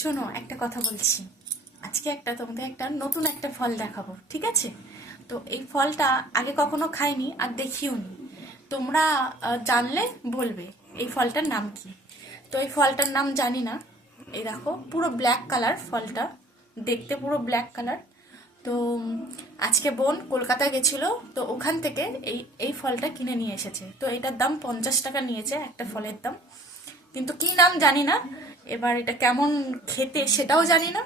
শোনো, একটা কথা বলছি। আজকে তোমাদের একটা নতুন একটা ফল দেখাবো, ঠিক আছে? তো এই ফলটা আগে কখনো খাইনি আর দেখিও নি। তোমরা জানলে বলবে এই ফলটার নাম কি। তো এই ফলটার নাম জানি না। এই দেখো, পুরো ব্ল্যাক কালার ফলটা, দেখতে পুরো ব্ল্যাক কালার। তো আজকে বোন কলকাতায় গেছিল, তো ওখান থেকে এই এই ফলটা কিনে নিয়ে এসেছে। তো এটার দাম 50 টাকা নিয়েছে, একটা ফলের দাম। কিন্তু কি নাম জানি না। এবার এটা কেমন খেতে সেটাও জানি না।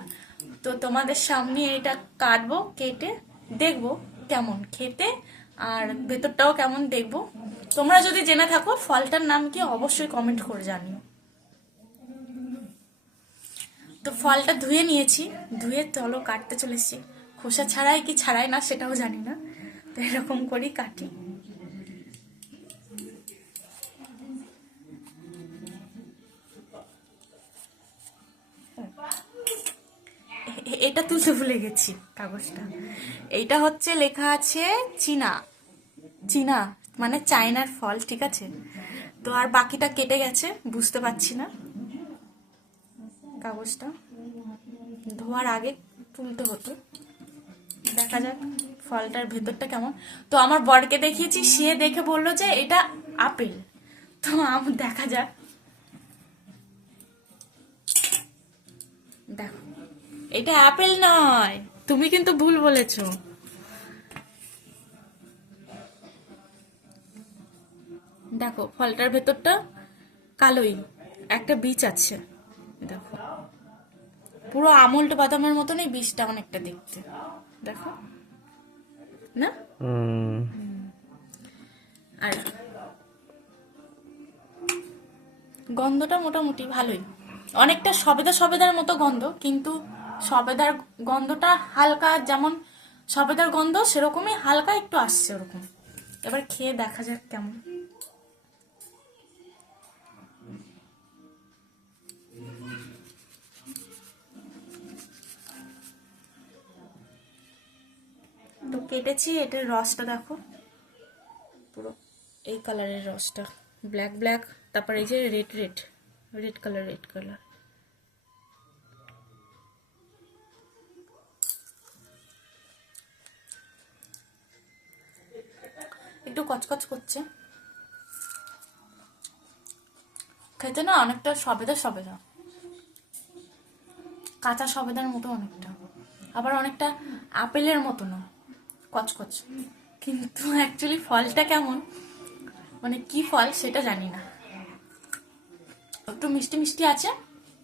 তো তোমাদের সামনে এটা কাটবো, কেটে দেখবো কেমন খেতে, আর ভেতরটাও কেমন দেখবো। তোমরা যদি জেনে থাকো ফলটার নাম কি, অবশ্যই কমেন্ট করে জানিও। তো ফলটা ধুয়ে নিয়েছি, ধুয়ে চলো কাটতে চলেছি। খোসা ছাড়াই কি ছাড়াই না সেটাও জানি না। তো এরকম করেই কাটি। এটা তুলতে ভুলে গেছি কাগজটা। এইটা হচ্ছে লেখা আছে চীনা। চীনা মানে চায়নার ফল, ঠিক আছে? তো আর বাকিটা কেটে গেছে, বুঝতে পারছি না। কাগজটা ধোয়ার আগে তুলতে হতো। দেখা যাক ফলটার ভেতরটা কেমন। তো আমার বরকে দেখিয়েছি, সে দেখে বললো যে এটা আপেল। তো আমার দেখা যাক। দেখো, এটা আপেল নয়, তুমি কিন্তু ভুল বলেছো। দেখো ফলটার ভেতরটা কালোই, একটা বীজ আছে। দেখো, পুরো আমুল বাদামের মতন এই বীজটা অনেকটা দেখতে। দেখো না? আর গন্ধটা মোটামুটি ভালোই, অনেকটা সবেদা সবেদার মতো গন্ধ, কিন্তু সবেদার গন্ধটা হালকা, যেমন সবেদার গন্ধ সেরকমই হালকা একটু আসছে ওরকম। এবার খেয়ে দেখা যাক কেমন। তো কেটেছি, এটার রসটা দেখো, পুরো এই কালারের রসটা, ব্ল্যাক ব্ল্যাক। তারপর এই যে red red, red colour, red colour. একটু কচকচ করছে, খেতে না অনেকটা সবেদা সবেদা, কাঁচা সবেদার মতো অনেকটা, আবার অনেকটা আপেলের মতো না, কচকচ। কিন্তু অ্যাকচুয়ালি ফলটা কেমন, মানে কি ফল সেটা জানি না। একটু মিষ্টি মিষ্টি আছে,